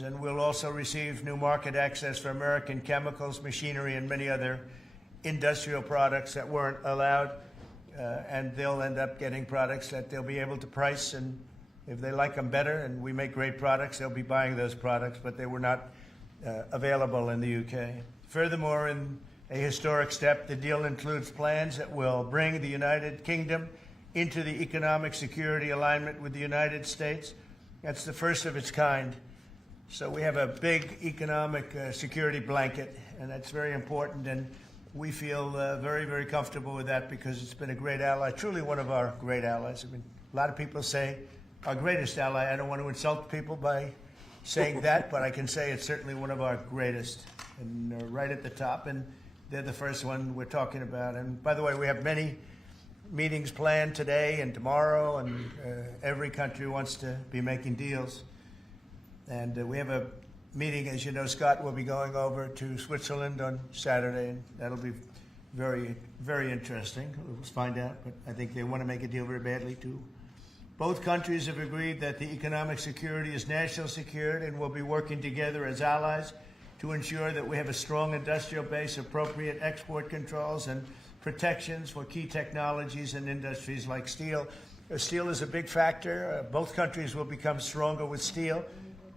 And we'll also receive new market access for American chemicals, machinery, and many other industrial products that weren't allowed. And they'll end up getting products that they'll be able to price, and if they like them better and we make great products, they'll be buying those products, but they were not available in the UK. Furthermore, in a historic step, the deal includes plans that will bring the United Kingdom into the economic security alignment with the United States. That's the first of its kind. So we have a big economic security blanket, and that's very important, and we feel very, very comfortable with that because it's been a great ally, truly one of our great allies. I mean, a lot of people say our greatest ally. I don't want to insult people by saying that, but I can say it's certainly one of our greatest, and right at the top, and they're the first one we're talking about. And by the way, we have many meetings planned today and tomorrow, and every country wants to be making deals. And we have a meeting, as you know, Scott will be going over to Switzerland on Saturday, and that'll be very, very interesting. We'll find out, but I think they want to make a deal very badly, too. Both countries have agreed that the economic security is national security and will be working together as allies to ensure that we have a strong industrial base, appropriate export controls, and protections for key technologies and industries like steel. Steel is a big factor. Both countries will become stronger with steel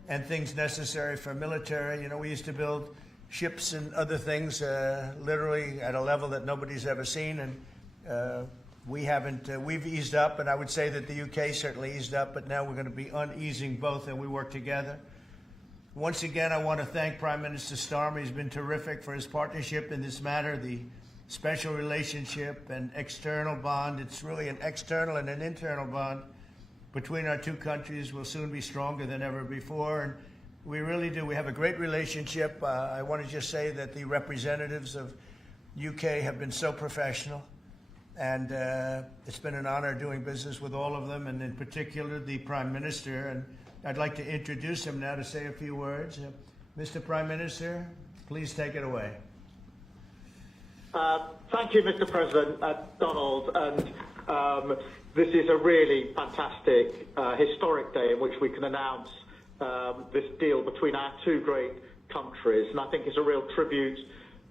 and things necessary for military. You know, we used to build ships and other things literally at a level that nobody's ever seen, and we haven't. We've eased up, and I would say that the UK certainly eased up, but now we're going to be uneasing both, and we work together. Once again, I want to thank Prime Minister Starmer. He's been terrific for his partnership in this matter, the special relationship and external bond. It's really an external and an internal bond between our two countries will soon be stronger than ever before, and we really do. We have a great relationship. I want to just say that the representatives of UK have been so professional, and it's been an honor doing business with all of them, and in particular the Prime Minister. And I'd like to introduce him now to say a few words. Mr. Prime Minister, please take it away. Thank you, Mr. President, Donald, and this is a really fantastic, historic day in which we can announce this deal between our two great countries, and I think it's a real tribute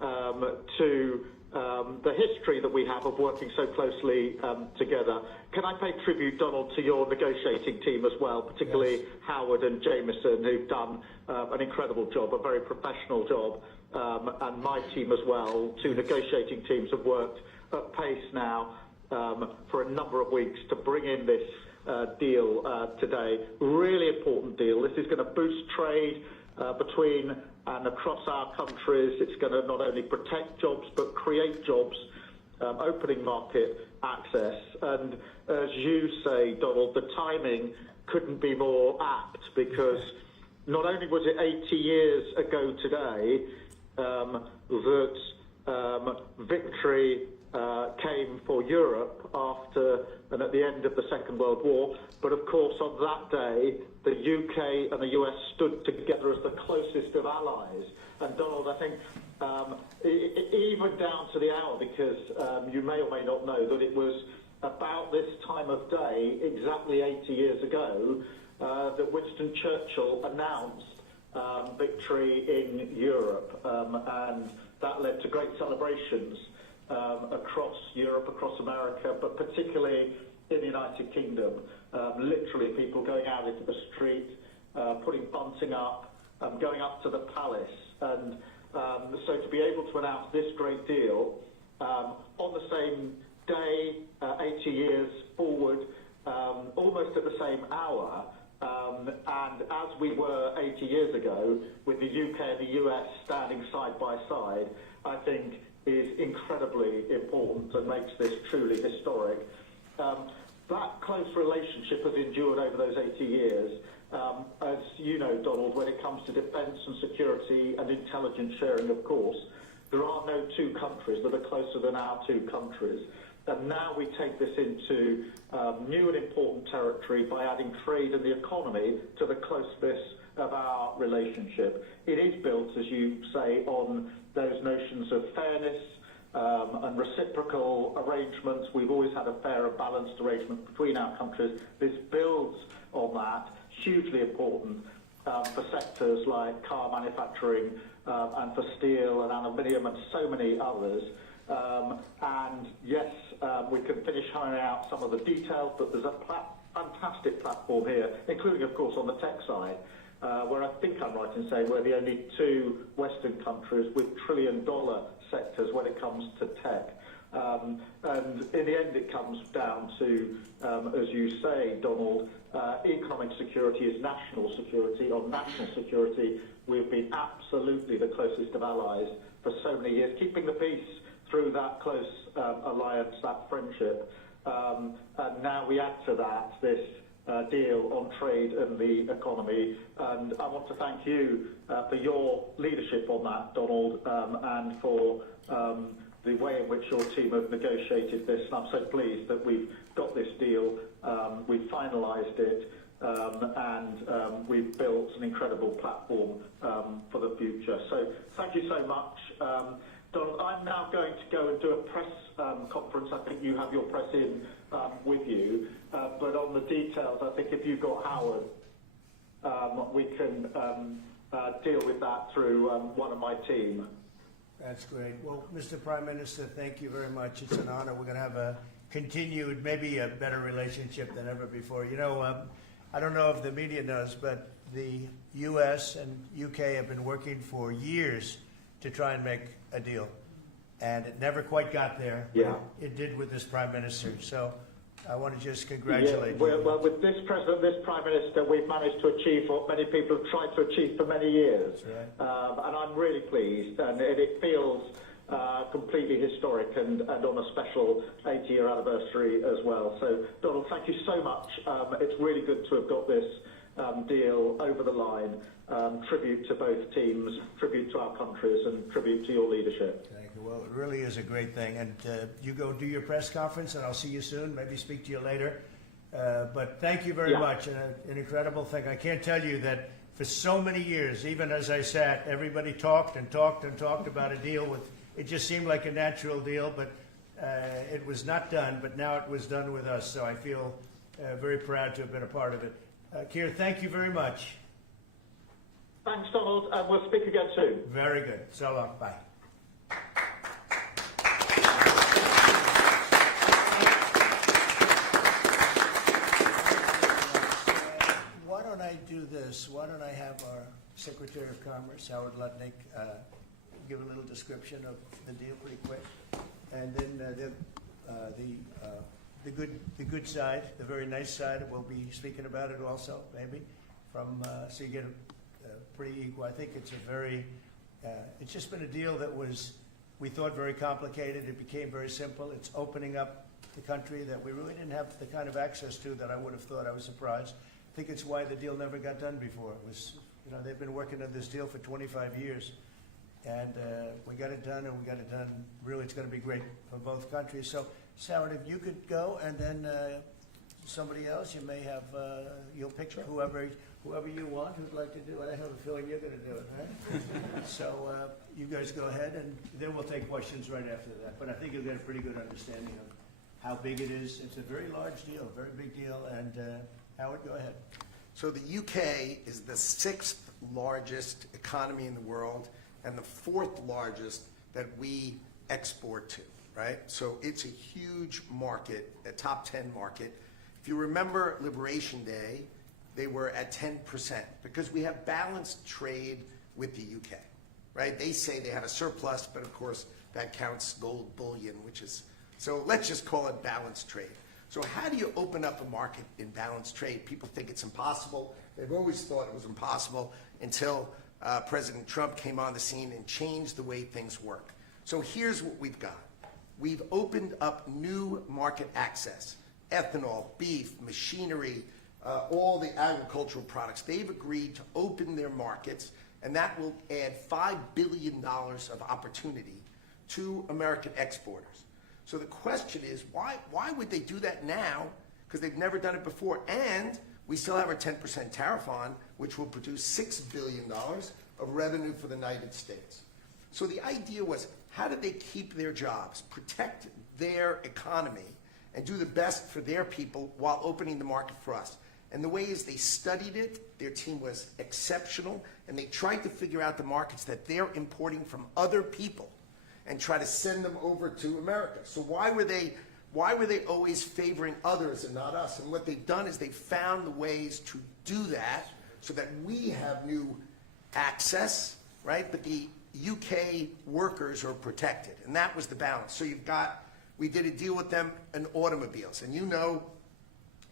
to the history that we have of working so closely together. Can I pay tribute, Donald, to your negotiating team as well, particularly yes, Howard and Jameson, who've done an incredible job, a very professional job, and my team as well. Two negotiating teams have worked at pace now for a number of weeks to bring in this deal today. Really important deal. This is going to boost trade between and across our countries. It's going to not only protect jobs but create jobs, opening market access. And as you say, Donald, the timing couldn't be more apt, because not only was it 80 years ago today that victory came for Europe after and at the end of the Second World War, but of course on that day the UK and the US stood together as the closest of allies. And Donald, I think even down to the hour, because you may or may not know that it was about this time of day, exactly 80 years ago, that Winston Churchill announced victory in Europe, and that led to great celebrations across Europe, across America, but particularly in the United Kingdom. Literally people going out into the street, putting bunting up, going up to the palace. And so to be able to announce this great deal on the same day, 80 years forward, almost at the same hour, and as we were 80 years ago, with the UK and the US standing side by side, I think is incredibly important and makes this truly historic. That close relationship has endured over those 80 years. As you know, Donald, when it comes to defence and security and intelligence sharing, of course, there are no two countries that are closer than our two countries. And now we take this into new and important territory by adding trade and the economy to the closeness of our relationship. It is built, as you say, on those notions of fairness and reciprocal arrangements. We've always had a fair and balanced arrangement between our countries. This builds on that, hugely important. for sectors like car manufacturing and for steel and aluminium and so many others. And yes, we can finish hammering out some of the details, but there's a fantastic platform here, including, of course, on the tech side, where I think I'm right in saying we're the only two Western countries with trillion-dollar sectors when it comes to tech. And in the end, it comes down to, as you say, Donald, economic security is national security. On national security, we've been absolutely the closest of allies for so many years, keeping the peace through that close alliance, that friendship. And now we add to that this deal on trade and the economy. And I want to thank you for your leadership on that, Donald, and for the way in which your team have negotiated this. And I'm so pleased that we've got this deal, we've finalised it, and we've built an incredible platform for the future. So thank you so much. Donald, I'm now going to go and do a press conference. I think you have your press in with you. But on the details, I think if you've got Howard, we can deal with that through one of my team. That's great. Well, Mr. Prime Minister, thank you very much. It's an honor. We're going to have a continued, maybe a better relationship than ever before. You know, I don't know if the media knows, but the U.S. and U.K. have been working for years to try and make a deal. And it never quite got there. Yeah. It did with this Prime Minister. So I want to just congratulate you. Well, with this President, this Prime Minister, we've managed to achieve what many people have tried to achieve for many years. Right. And I'm really pleased, and it feels completely historic and on a special 80-year anniversary as well. So, Donald, thank you so much. It's really good to have got this deal over the line. Tribute to both teams, tribute to our countries, and tribute to your leadership. Thank you. Well, it really is a great thing. And you go do your press conference, and I'll see you soon. Maybe speak to you later. But thank you very much. An incredible thing. I can't tell you that for so many years, even as I sat, everybody talked and talked and talked about a deal with. It just seemed like a natural deal, but it was not done. But now it was done with us. So I feel very proud to have been a part of it. Keir, thank you very much. Thanks, Donald, and we'll speak again soon. Very good. So long. Bye. Why don't I do this? Why don't I have our Secretary of Commerce, Howard Lutnick, give a little description of the deal pretty quick, and then the good side, the very nice side, we'll be speaking about it also, maybe, from so you get a pretty equal. I think it's a very, it's just been a deal that was, we thought, very complicated. It became very simple. It's opening up the country that we really didn't have the kind of access to that I would have thought. I was surprised. I think it's why the deal never got done before. It was, you know, they've been working on this deal for 25 years. And we got it done, and we got it done. Really, it's going to be great for both countries. So, Howard, if you could go, and then somebody else, you may have, you'll pick whoever you want who'd like to do it. I have a feeling you're going to do it, right? So you guys go ahead, and then we'll take questions right after that. But I think you'll get a pretty good understanding of how big it is. It's a very large deal, a very big deal. And Howard, go ahead. So the UK is the 6th largest economy in the world and the 4th largest that we export to, right? So it's a huge market, a top 10 market. If you remember Liberation Day, they were at 10% because we have balanced trade with the UK, right? They say they have a surplus, but of course that counts gold bullion, which is, so let's just call it balanced trade. So how do you open up a market in balanced trade? People think it's impossible. They've always thought it was impossible until President Trump came on the scene and changed the way things work. So here's what we've got. We've opened up new market access, ethanol, beef, machinery, all the agricultural products. They've agreed to open their markets, and that will add $5 billion of opportunity to American exporters. So the question is, why would they do that now? Because they've never done it before, and we still have our 10% tariff on, which will produce $6 billion of revenue for the United States. So the idea was, how do they keep their jobs, protect their economy, and do the best for their people while opening the market for us? And the ways they studied it, their team was exceptional, and they tried to figure out the markets that they're importing from other people and try to send them over to America. So why were they always favoring others and not us? And what they've done is they've found the ways to do that so that we have new access, right? But the UK workers are protected, and that was the balance. So we did a deal with them in automobiles, and you know,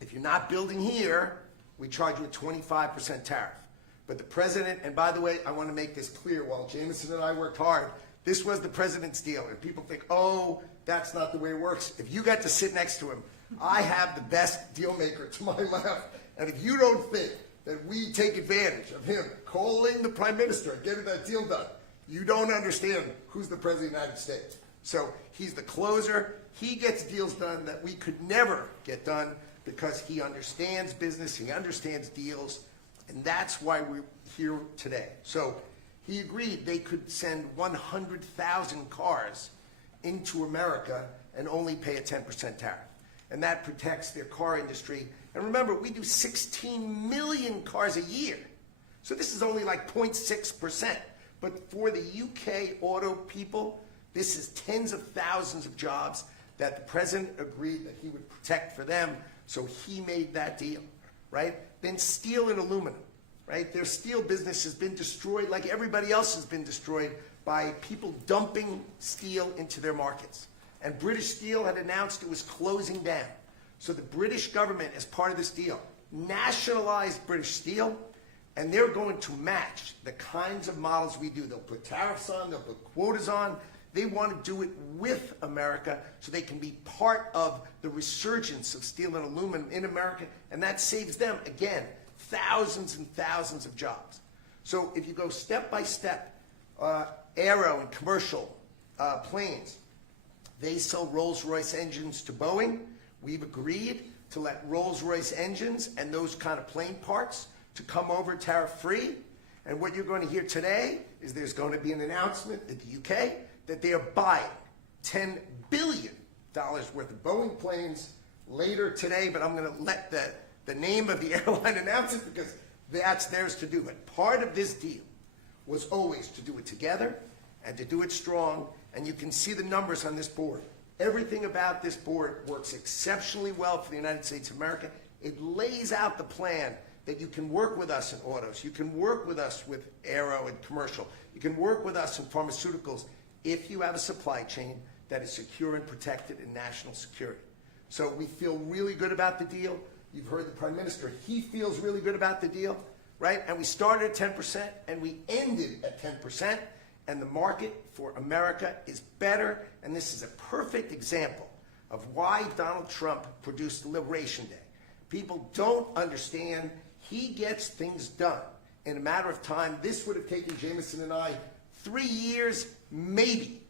if you're not building here, we charge you a 25% tariff. But the president, and by the way, I want to make this clear, while Jameson and I worked hard, this was the president's deal. And people think, oh, that's not the way it works. If you got to sit next to him, I have the best deal maker to my left. And if you don't think that we take advantage of him calling the prime minister and getting that deal done, you don't understand who's the president of the United States. So he's the closer. He gets deals done that we could never get done because he understands business, he understands deals, and that's why we're here today. So he agreed they could send 100,000 cars into America and only pay a 10% tariff. And that protects their car industry. And remember, we do 16 million cars a year. So this is only like 0.6%. But for the UK auto people, this is tens of thousands of jobs that the president agreed that he would protect for them. So he made that deal, right? Then steel and aluminum, right? Their steel business has been destroyed like everybody else has been destroyed by people dumping steel into their markets. And British Steel had announced it was closing down. So the British government, as part of this deal, nationalized British Steel, and they're going to match the kinds of models we do. They'll put tariffs on, they'll put quotas on. They want to do it with America so they can be part of the resurgence of steel and aluminum in America, and that saves them, again, thousands and thousands of jobs. So if you go step by step, aero and commercial planes, they sell Rolls-Royce engines to Boeing. We've agreed to let Rolls-Royce engines and those kind of plane parts to come over tariff-free. And what you're going to hear today is there's going to be an announcement in the UK that they are buying $10 billion worth of Boeing planes later today, but I'm going to let the name of the airline announce it because that's theirs to do. But part of this deal was always to do it together and to do it strong, and you can see the numbers on this board. Everything about this board works exceptionally well for the United States of America. It lays out the plan that you can work with us in autos, you can work with us with aero and commercial, you can work with us in pharmaceuticals if you have a supply chain that is secure and protected in national security. So we feel really good about the deal. You've heard the Prime Minister, he feels really good about the deal, right? And we started at 10% and we ended at 10%, and the market for America is better, and this is a perfect example of why Donald Trump produced Liberation Day. People don't understand. He gets things done in a matter of time. This would have taken Jameson and I 3 years, maybe.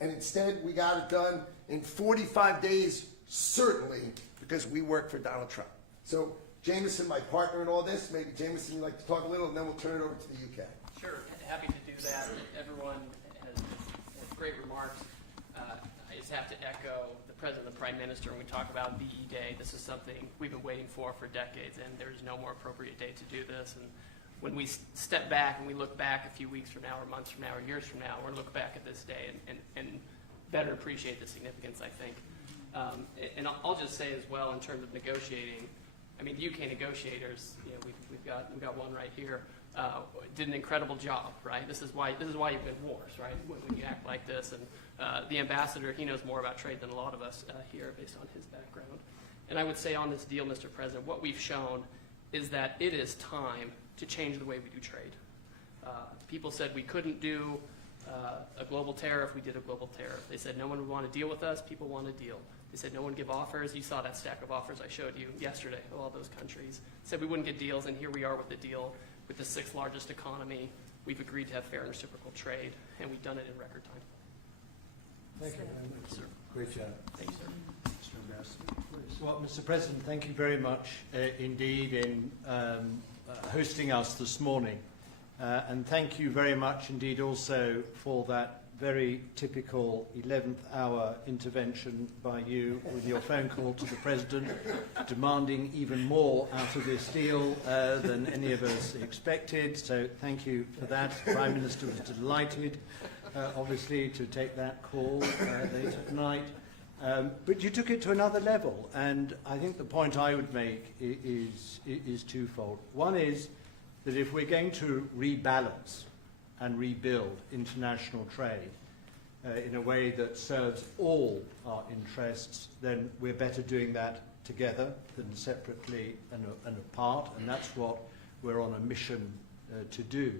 And instead, we got it done in 45 days, certainly, because we work for Donald Trump. So, Jameson, my partner in all this, maybe Jameson, you'd like to talk a little, and then we'll turn it over to the UK. Sure, happy to do that. Everyone has great remarks. I just have to echo the President and the Prime Minister when we talk about VE Day. This is something we've been waiting for decades, and there's no more appropriate day to do this. And when we step back and we look back a few weeks from now or months from now or years from now, we're going to look back at this day and better appreciate the significance, I think. And I'll just say as well, in terms of negotiating, I mean, the UK negotiators, you know, we've got one right here, did an incredible job, right? This is why you win wars, right? When you act like this, and the ambassador, he knows more about trade than a lot of us here, based on his background. And I would say on this deal, Mr. President, what we've shown is that it is time to change the way we do trade. People said we couldn't do a global tariff. We did a global tariff. They said no one would want to deal with us. People want to deal. They said no one would give offers. You saw that stack of offers I showed you yesterday of all those countries. Said we wouldn't get deals, and here we are with the deal with the 6th largest economy. We've agreed to have fair and reciprocal trade, and we've done it in record time. Thank you very much, Sir. Great job. Thank you, sir. Mr. Ambassador, please. Well, Mr. President, thank you very much indeed in hosting us this morning. And thank you very much indeed also for that very typical 11th hour intervention by you with your phone call to the President, demanding even more out of this deal than any of us expected. So thank you for that. The Prime Minister was delighted, obviously, to take that call late at night. But you took it to another level, and I think the point I would make is twofold. One is that if we're going to rebalance and rebuild international trade in a way that serves all our interests, then we're better doing that together than separately and apart, and that's what we're on a mission to do.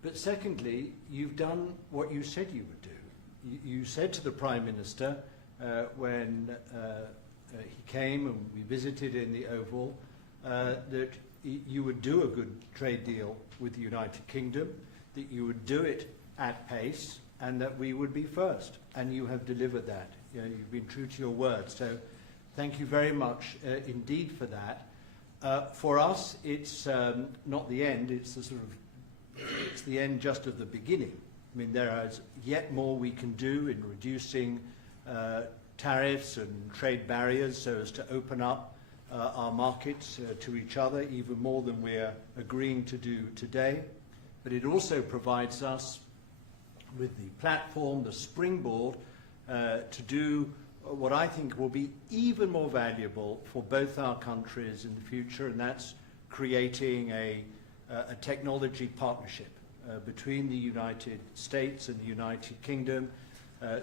But secondly, you've done what you said you would do. You said to the Prime Minister when he came and we visited in the Oval that you would do a good trade deal with the United Kingdom, that you would do it at pace, and that we would be first. And you have delivered that. You've been true to your word. So thank you very much indeed for that. For us, it's not the end. It's it's the end just of the beginning. I mean, there is yet more we can do in reducing tariffs and trade barriers so as to open up our markets to each other even more than we're agreeing to do today. But it also provides us with the platform, the springboard, to do what I think will be even more valuable for both our countries in the future, and that's creating a technology partnership between the United States and the United Kingdom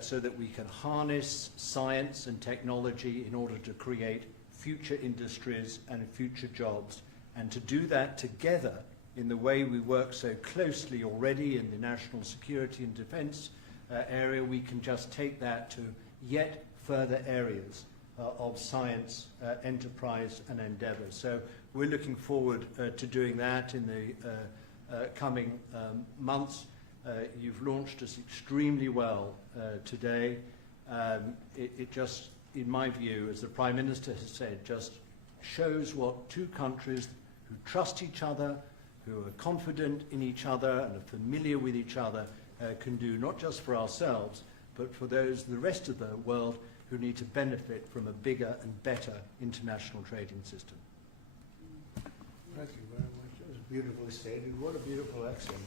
so that we can harness science and technology in order to create future industries and future jobs, and to do that together in the way we work so closely already in the national security and defence area. We can just take that to yet further areas of science, enterprise and endeavour. So we're looking forward to doing that in the coming months. You've launched us extremely well today. It just, in my view, as the Prime Minister has said, just shows what two countries who trust each other, who are confident in each other and are familiar with each other can do, not just for ourselves, but for the rest of the world who need to benefit from a bigger and better international trading system. Thank you very much. It was beautifully stated. What a beautiful accent.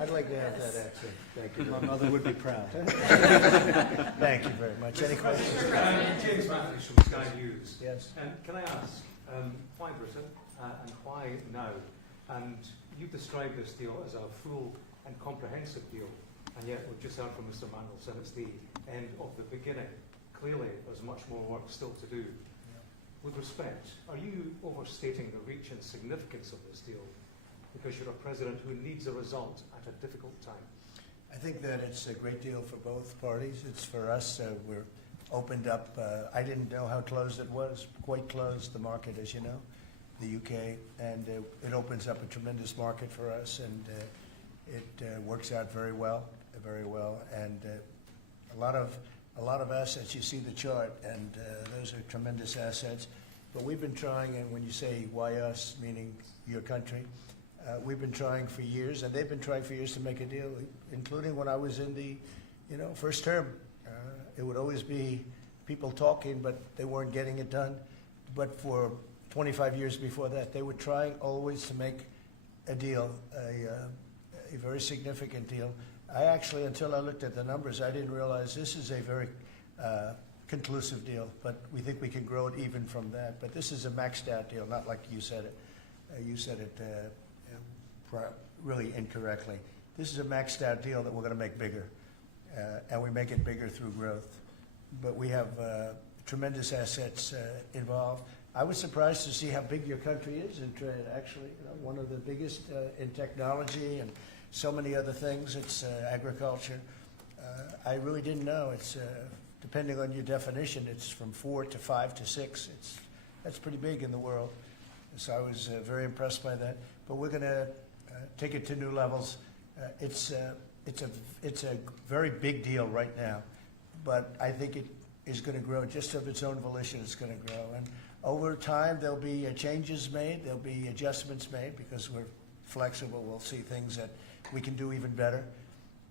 I'd like to have that accent. Thank you. My mother would be proud. Thank you very much. Any questions? James Matthews from Sky News. Yes. Can I ask, why Britain and why now? And you've described this deal as a full and comprehensive deal, and yet we've just heard from Mr. Mandelson it's the end of the beginning. Clearly, there's much more work still to do. With respect, are you overstating the reach and significance of this deal because you're a president who needs a result at a difficult time? I think that it's a great deal for both parties. It's for us. We're opened up. I didn't know how closed it was. Quite closed, the market, as you know, the UK, and it opens up a tremendous market for us, and it works out very well, and a lot of assets. You see the chart, and those are tremendous assets. But we've been trying, and when you say why us, meaning your country, we've been trying for years, and they've been trying for years to make a deal, including when I was in the, first term. It would always be people talking, but they weren't getting it done. But for 25 years before that, they were trying always to make a deal, a very significant deal. I actually, until I looked at the numbers, I didn't realize this is a very conclusive deal, but we think we can grow it even from that. But this is a maxed out deal, not like you said it. You said it really incorrectly. This is a maxed out deal that we're going to make bigger, and we make it bigger through growth. But we have tremendous assets involved. I was surprised to see how big your country is in trade, actually. One of the biggest in technology and so many other things. It's agriculture. I really didn't know. It's depending on your definition, it's from 4 to 5 to 6. That's pretty big in the world. So I was very impressed by that. But we're going to take it to new levels. It's a very big deal right now, but I think it is going to grow just of its own volition. It's going to grow, and over time there'll be changes made. There'll be adjustments made because we're flexible. We'll see things that we can do even better.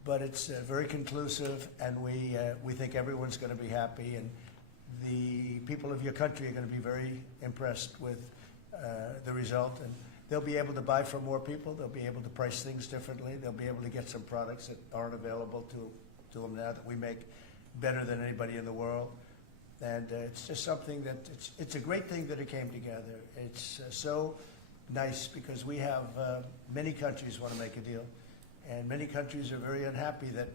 but it's very conclusive, and we think everyone's going to be happy, and the people of your country are going to be very impressed with the result, and they'll be able to buy from more people. They'll be able to price things differently. They'll be able to get some products that aren't available to them now that we make better than anybody in the world. And it's just something that it's a great thing that it came together. It's so nice because we have many countries want to make a deal, and many countries are very unhappy that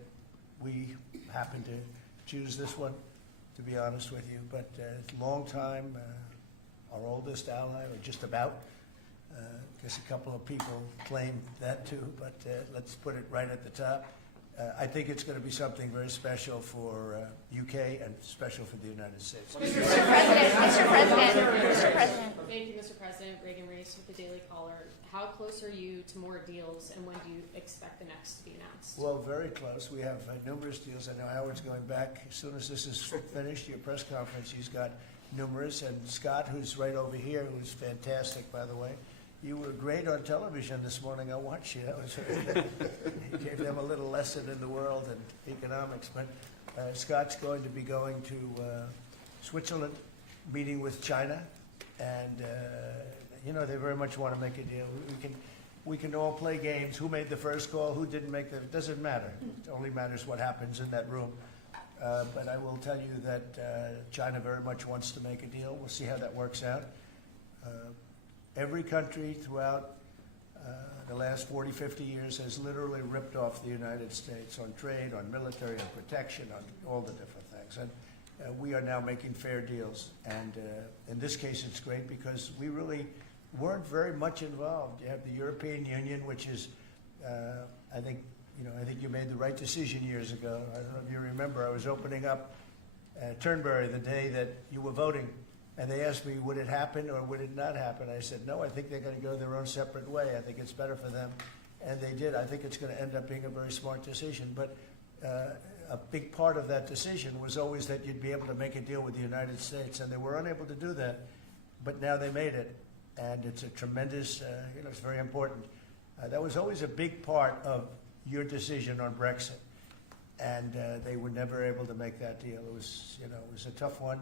we happen to choose this one, to be honest with you. But it's a long time, our oldest ally, or just about. I guess a couple of people claim that too, but let's put it right at the top. I think it's going to be something very special for UK and special for the United States. Mr. President, Mr. President, Mr. President. Thank you, Mr. President. Reagan Reese with the Daily Caller. How close are you to more deals, and when do you expect the next to be announced? Well, very close. We have numerous deals. I know Howard's going back. As soon as this is finished, your press conference, he's got numerous. And Scott, who's right over here, who's fantastic, by the way. You were great on television this morning. I watched you. That was you gave them a little lesson in the world and economics. But Scott's going to be going to Switzerland, meeting with China, and they very much want to make a deal. We can all play games. Who made the first call? Who didn't make it doesn't matter. It only matters what happens in that room. But I will tell you that China very much wants to make a deal. We'll see how that works out. Every country throughout the last 40, 50 years has literally ripped off the United States on trade, on military, on protection, on all the different things. And we are now making fair deals. And in this case, it's great because we really weren't very much involved. You have the European Union, which is, I think you made the right decision years ago. I don't know if you remember, I was opening up Turnberry the day that you were voting. And they asked me, would it happen or would it not happen? I said, no, I think they're going to go their own separate way. I think it's better for them. And they did. I think it's going to end up being a very smart decision. But a big part of that decision was always that you'd be able to make a deal with the United States. And they were unable to do that. But now they made it. And it's a tremendous, it's very important. That was always a big part of your decision on Brexit. And they were never able to make that deal. It was a tough one.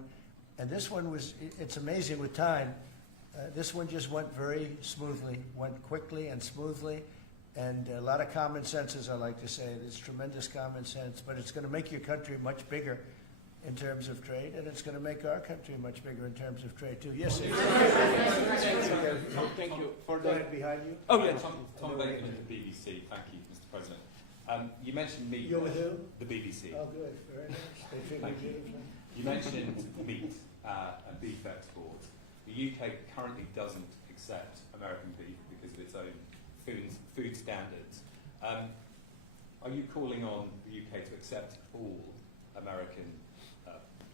And this one it's amazing with time. This one just went very smoothly, went quickly and smoothly, and a lot of common sense, as I like to say. There's tremendous common sense, but it's going to make your country much bigger in terms of trade, and it's going to make our country much bigger in terms of trade, too. Yes, sir. Thank you. Go ahead, behind you. Oh, yeah. Tom Bateman at the BBC. Thank you, Mr. President. You mentioned meat. You're with who? The BBC. Oh, good. Very nice. They figured Thank you. You mentioned meat and beef exports. The UK currently doesn't accept American beef because of its own food standards. Are you calling on the UK to accept all American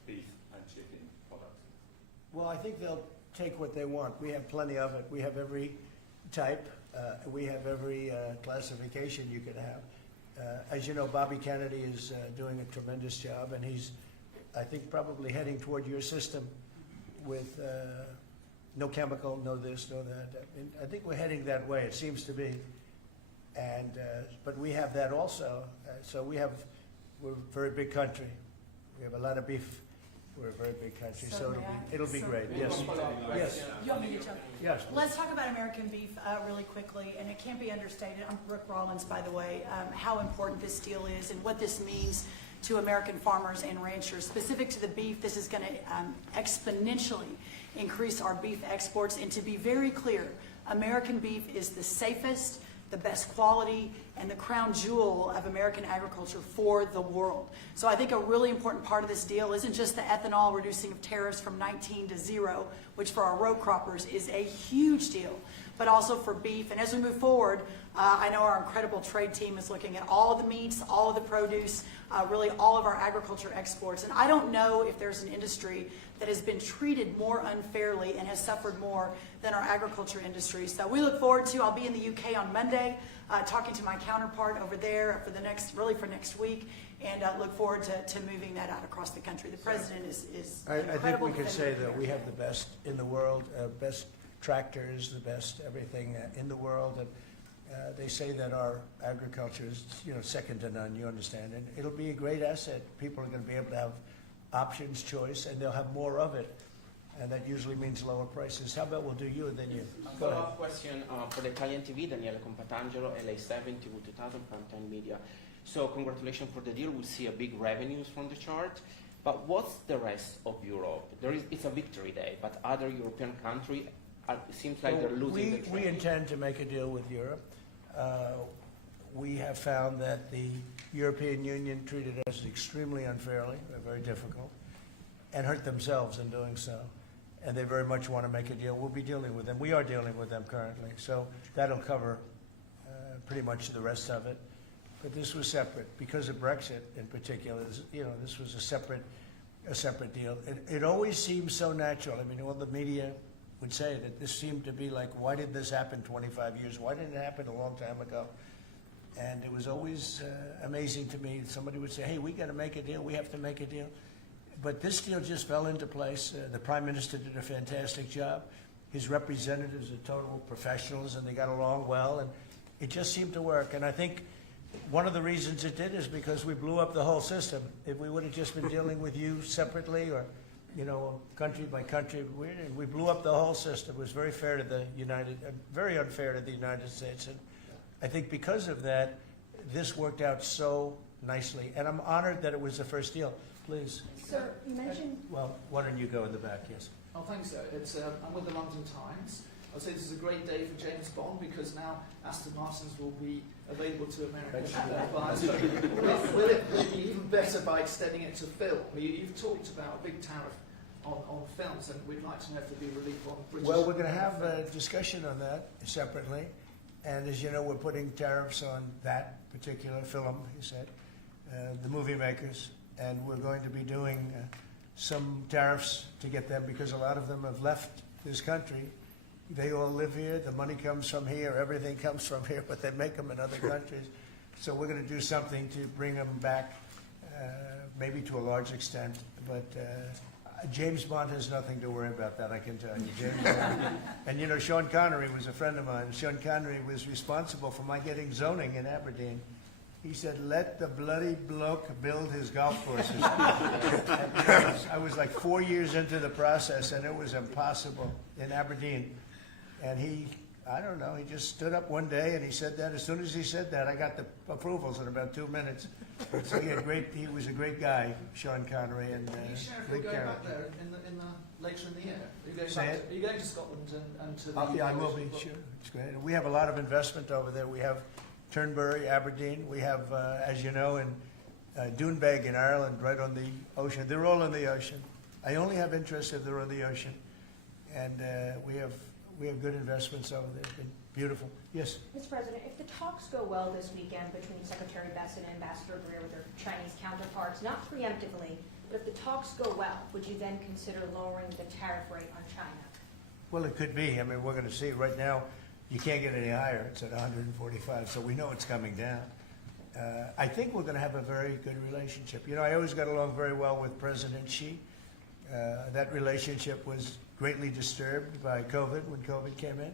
beef and chicken products? Well, I think they'll take what they want. We have plenty of it. We have every type. We have every classification you could have. As you know, Bobby Kennedy is doing a tremendous job, and he's, I think, probably heading toward your system with no chemical, no this, no that. I think we're heading that way, it seems to be. And but we have that also. So we're a very big country. We have a lot of beef. We're a very big country, so it'll be great. Yes. Yes. You want me to jump? Yes. Let's talk about American beef really quickly, and it can't be understated. I'm Brooke Rollins, by the way, how important this deal is and what this means to American farmers and ranchers. Specific to the beef, this is going to exponentially increase our beef exports. And to be very clear, American beef is the safest, the best quality, and the crown jewel of American agriculture for the world. So I think a really important part of this deal isn't just the ethanol reducing of tariffs from 19 to 0, which for our row croppers is a huge deal, but also for beef. And as we move forward, I know our incredible trade team is looking at all of the meats, all of the produce, really all of our agriculture exports. And I don't know if there's an industry that has been treated more unfairly and has suffered more than our agriculture industry. So we look forward to, I'll be in the UK on Monday, talking to my counterpart over there for next week, and look forward to moving that out across the country. The president is I think we can say defender that we have the best in the world, best tractors, the best everything in the world, They say that our agriculture is, second to none, you understand, and it'll be a great asset. People are going to be able to have options, choice, and they'll have more of it, and that usually means lower prices. How about we'll do you and then you? A Go ahead. follow-up question for the Italian TV, Daniele Compatangelo, LA7, TV 2000, Primetime Media. So congratulations for the deal. We'll see a big revenues from the chart. But what's the rest of Europe? It's a victory day, but other European countries, it seems like they're losing the trade. We intend to make a deal with Europe. We have found that the European Union treated us extremely unfairly, very difficult, and hurt themselves in doing so. And they very much want to make a deal. We'll be dealing with them. We are dealing with them currently. So that'll cover pretty much the rest of it. But this was separate because of Brexit in particular. This was a separate deal. It always seems so natural. I mean, all the media would say that this seemed to be like, why did this happen 25 years? Why didn't it happen a long time ago? And it was always amazing to me. Somebody would say, hey, we got to make a deal. We have to make a deal. But this deal just fell into place. The Prime Minister did a fantastic job. His representatives are total professionals, and they got along well, and it just seemed to work. And I think one of the reasons it did is because we blew up the whole system. If we would have just been dealing with you separately or, country by country, we blew up the whole system. It was very fair to very unfair to the United States. And I think because of that, this worked out so nicely. And I'm honored that it was the first deal. Please. Sir, you mentioned... Well, why don't you go in the back, yes. Oh, thanks, sir. I'm with the London Times. I'd say this is a great day for James Bond because now Aston Martins will be available to American buyers. Will it be even better by extending it to film? You've talked about a big tariff on films, and we'd like to know if there'll be relief on British... Well, we're going to have a discussion on that separately. And as you know, we're putting tariffs on that particular film, you said, the movie makers. And we're going to be doing some tariffs to get them because a lot of them have left this country. They all live here. The money comes from here. Everything comes from here, but they make them in other countries. So we're going to do something to bring them back, maybe to a large extent. But James Bond has nothing to worry about that, I can tell you. James Bond. And Sean Connery was a friend of mine. Sean Connery was responsible for my getting zoning in Aberdeen. He said, let the bloody bloke build his golf courses. I was like 4 years into the process, and it was impossible in Aberdeen. And he just stood up one day and he said that. As soon as he said that, I got the approvals in about 2 minutes. So he was a great guy, Sean Connery. And Can you share if we're going back there later in the year? Are you going to Scotland and to the... Yeah, I will be, sure. It's great. We have a lot of investment over there. We have Turnberry, Aberdeen. We have, as you know, in Doonbeg in Ireland, right on the ocean. They're all in the ocean. I only have interest if they're on the ocean. And we have good investments over there. It's been beautiful. Yes? Mr. President, if the talks go well this weekend between Secretary Bessent and Ambassador Greer with their Chinese counterparts, not preemptively, but if the talks go well, would you then consider lowering the tariff rate on China? Well, it could be. I mean, we're going to see. Right now, you can't get any higher. It's at 145, so we know it's coming down. I think we're going to have a very good relationship. I always got along very well with President Xi. That relationship was greatly disturbed by COVID when COVID came in,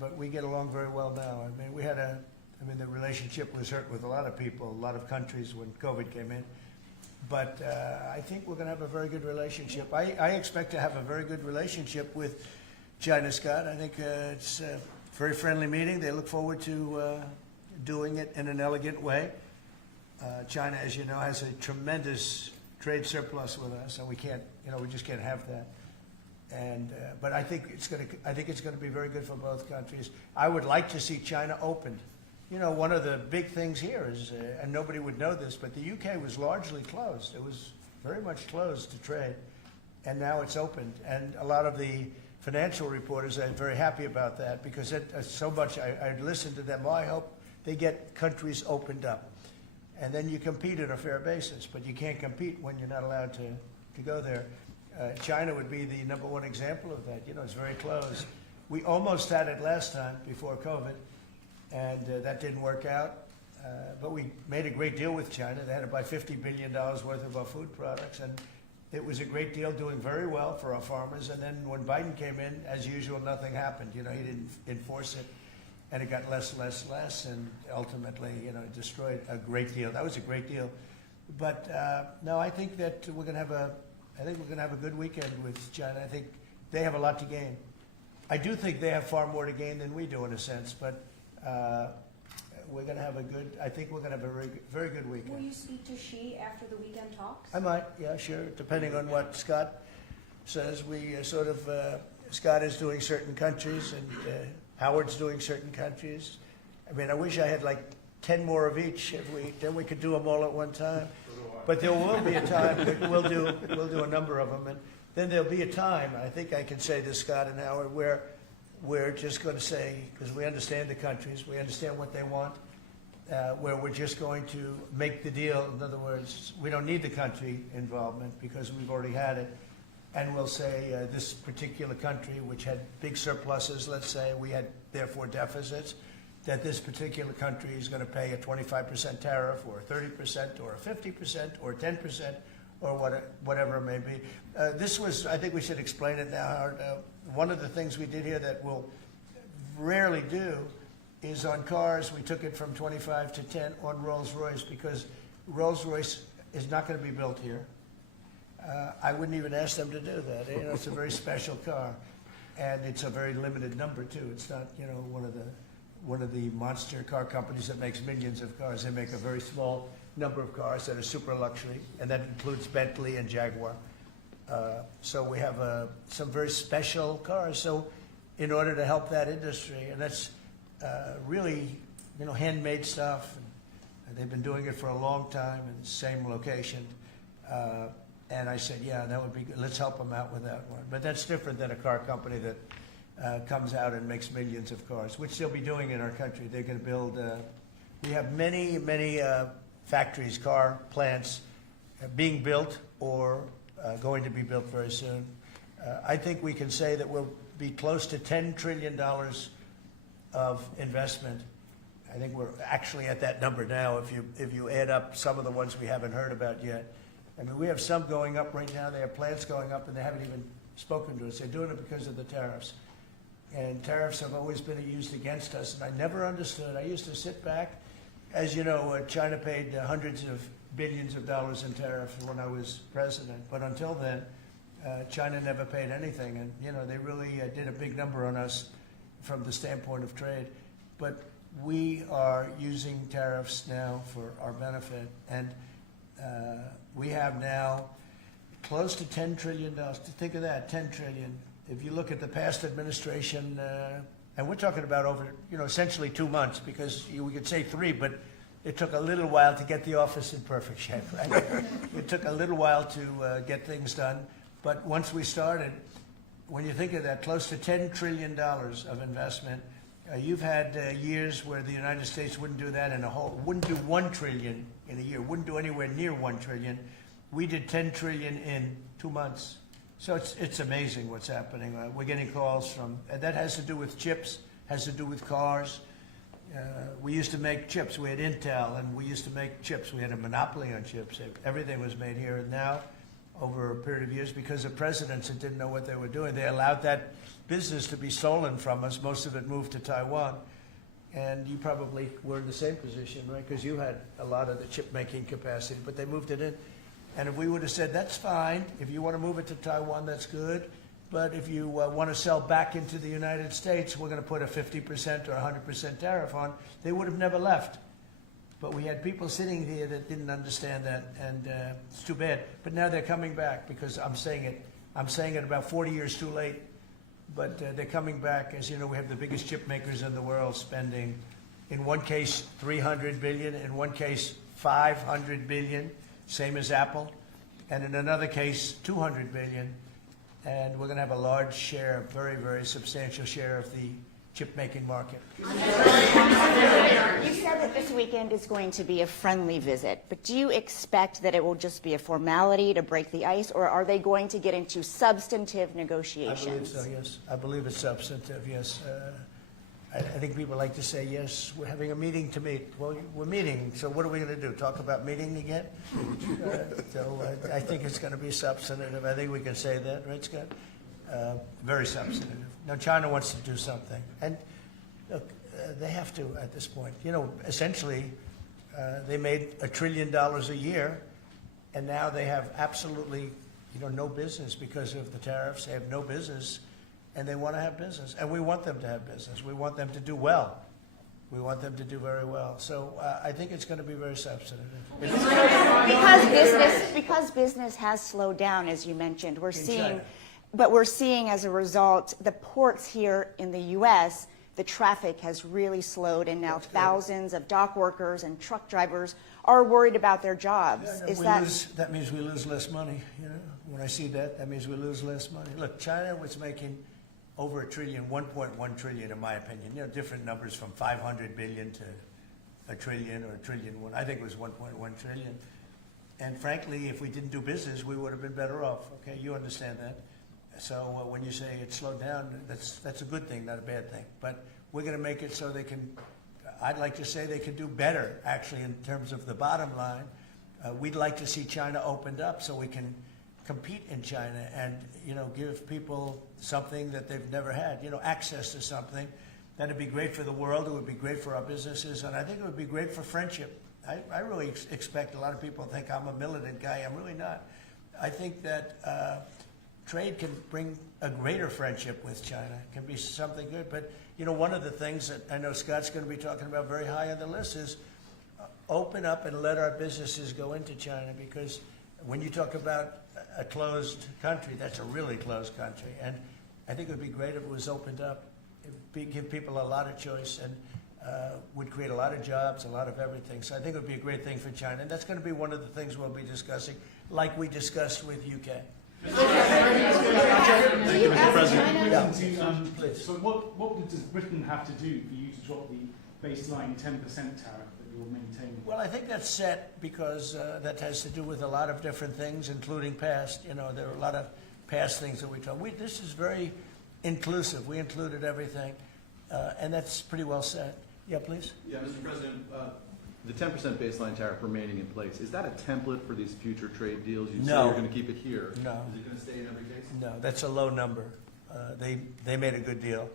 but we get along very well now. I mean, the relationship was hurt with a lot of people, a lot of countries when COVID came in. But I think we're going to have a very good relationship. I expect to have a very good relationship with China, Scott. I think it's a very friendly meeting. They look forward to doing it in an elegant way. China, as you know, has a tremendous trade surplus with us, and we just can't have that. And but I think it's going to be very good for both countries. I would like to see China opened. One of the big things here is, and nobody would know this, but the UK was largely closed. It was very much closed to trade, and now it's opened. And a lot of the financial reporters are very happy about that because so much. I listened to them. Well, I hope they get countries opened up, and then you compete on a fair basis. But you can't compete when you're not allowed to go there. China would be the number one example of that. It's very close. We almost had it last time before COVID, and that didn't work out. But we made a great deal with China. They had to buy $50 billion worth of our food products, and it was a great deal, doing very well for our farmers. And then when Biden came in, as usual, nothing happened. He didn't enforce it. and it got less, and ultimately, it destroyed a great deal. That was a great deal. But no, I think that we're going to have a good weekend with China. I think they have a lot to gain. I do think they have far more to gain than we do in a sense, but we're going to have I think we're going to have a very, very good weekend. Will you speak to Xi after the weekend talks? I might, yeah, sure, depending on what Scott says. We Scott is doing certain countries, and Howard's doing certain countries. I mean, I wish I had like 10 more of each. Then we could do them all at one time. But there will be a time that we'll do a number of them, and then there'll be a time. I think I can say this, Scott and Howard, where we're just going to say, because we understand the countries, we understand what they want, where we're just going to make the deal. In other words, we don't need the country involvement because we've already had it. And we'll say this particular country, which had big surpluses, let's say, we had therefore deficits, that this particular country is going to pay a 25% tariff or 30% or a 50% or 10% or whatever it may be. I think we should explain it now, Howard. One of the things we did here that we'll rarely do is on cars, we took it from 25 to 10 on Rolls-Royce because Rolls-Royce is not going to be built here. I wouldn't even ask them to do that. It's a very special car, and it's a very limited number too. It's not, one of the monster car companies that makes millions of cars. They make a very small number of cars that are super luxury, and that includes Bentley and Jaguar. So we have some very special cars. So in order to help that industry, and that's really, handmade stuff. And they've been doing it for a long time in the same location. And I said, yeah, that would be good. Let's help them out with that one. But that's different than a car company that comes out and makes millions of cars, which they'll be doing in our country. They're going to build, we have many, many factories, car plants being built or going to be built very soon. I think we can say that we'll be close to $10 trillion of investment. I think we're actually at that number now if you add up some of the ones we haven't heard about yet. I mean, we have some going up right now. They have plants going up, and they haven't even spoken to us. They're doing it because of the tariffs. And tariffs have always been used against us, and I never understood. I used to sit back. As you know, China paid hundreds of billions of dollars in tariffs when I was president. But until then, China never paid anything. And, they really did a big number on us from the standpoint of trade. But we are using tariffs now for our benefit. And we have now close to $10 trillion. Think of that, $10 trillion. If you look at the past administration, and we're talking about over, essentially 2 months, because we could say 3, but it took a little while to get the office in perfect shape, right? It took a little while to get things done. But once we started, when you think of that, close to $10 trillion of investment, you've had years where the United States wouldn't do that wouldn't do $1 trillion in a year, wouldn't do anywhere near $1 trillion. We did $10 trillion in 2 months. So it's amazing what's happening. We're getting calls from, and that has to do with chips, has to do with cars. We used to make chips. We had Intel, and we used to make chips. We had a monopoly on chips. Everything was made here. And now, over a period of years, because of presidents that didn't know what they were doing, they allowed that business to be stolen from us. Most of it moved to Taiwan. And you probably were in the same position, right? Because you had a lot of the chip-making capacity, but they moved it in. And if we would have said, that's fine, if you want to move it to Taiwan, that's good, but if you want to sell back into the United States, we're going to put a 50% or 100% tariff on, they would have never left. But we had people sitting here that didn't understand that, and it's too bad. But now they're coming back, because I'm saying it about 40 years too late, but they're coming back. As you know, we have the biggest chip makers in the world spending, in one case, $300 billion, in one case, $500 billion. Same as Apple, and in another case, $200 billion, and we're going to have a large share, a very, very substantial share of the chip-making market. You said that this weekend is going to be a friendly visit, but do you expect that it will just be a formality to break the ice, or are they going to get into substantive negotiations? I believe so, yes. I believe it's substantive, yes. I think people like to say, yes, we're having a meeting to meet. Well, we're meeting, so what are we going to do, talk about meeting again? I think it's going to be substantive. I think we can say that, right, Scott? Very substantive. Now, China wants to do something. And look, They have to at this point. You know, essentially, they made $1 trillion a year, and now they have absolutely, no business because of the tariffs. They have no business, and they want to have business, and we want them to have business. We want them to do well. We want them to do very well. So I think it's going to be very substantive. Because business has slowed down, as you mentioned, we're seeing, China. but we're seeing as a result, the ports here in the U.S., the traffic has really slowed, and now thousands of dock workers and truck drivers are worried about their jobs. That means we lose less money. When I see that, that means we lose less money. Look, China was making over $1 trillion, 1.1 trillion, in my opinion. Different numbers from 500 billion to $1 trillion or $1 trillion. I think it was 1.1 trillion. And frankly, if we didn't do business, we would have been better off. Okay, you understand that. So when you say it slowed down, that's a good thing, not a bad thing. But we're going to make it so they can. I'd like to say they can do better, actually, in terms of the bottom line. We'd like to see China opened up so we can compete in China and, give people something that they've never had, access to something. That'd be great for the world. It would be great for our businesses. And I think it would be great for friendship. I really expect a lot of people think I'm a militant guy. I'm really not. I think that trade can bring a greater friendship with China. It can be something good. But, one of the things that I know Scott's going to be talking about very high on the list is open up and let our businesses go into China, because when you talk about a closed country, that's a really closed country. And I think it would be great if it was opened up. It would give people a lot of choice and would create a lot of jobs, a lot of everything. So I think it would be a great thing for China. And that's going to be one of the things we'll be discussing, like we discussed with UK. Thank you, Mr. President. Please. So what does Britain have to do for you to drop the baseline 10% tariff that you're maintaining? Well, I think that's set because that has to do with a lot of different things, including past. There are a lot of past things that we talk. This is very inclusive. We included everything, and that's pretty well set. Yeah, please. Yeah, Mr. President, the 10% baseline tariff remaining in place, is that a template for these future trade deals? You say you're going to keep it here. No. Is it going to stay in every case? No, that's a low number. They made a good deal.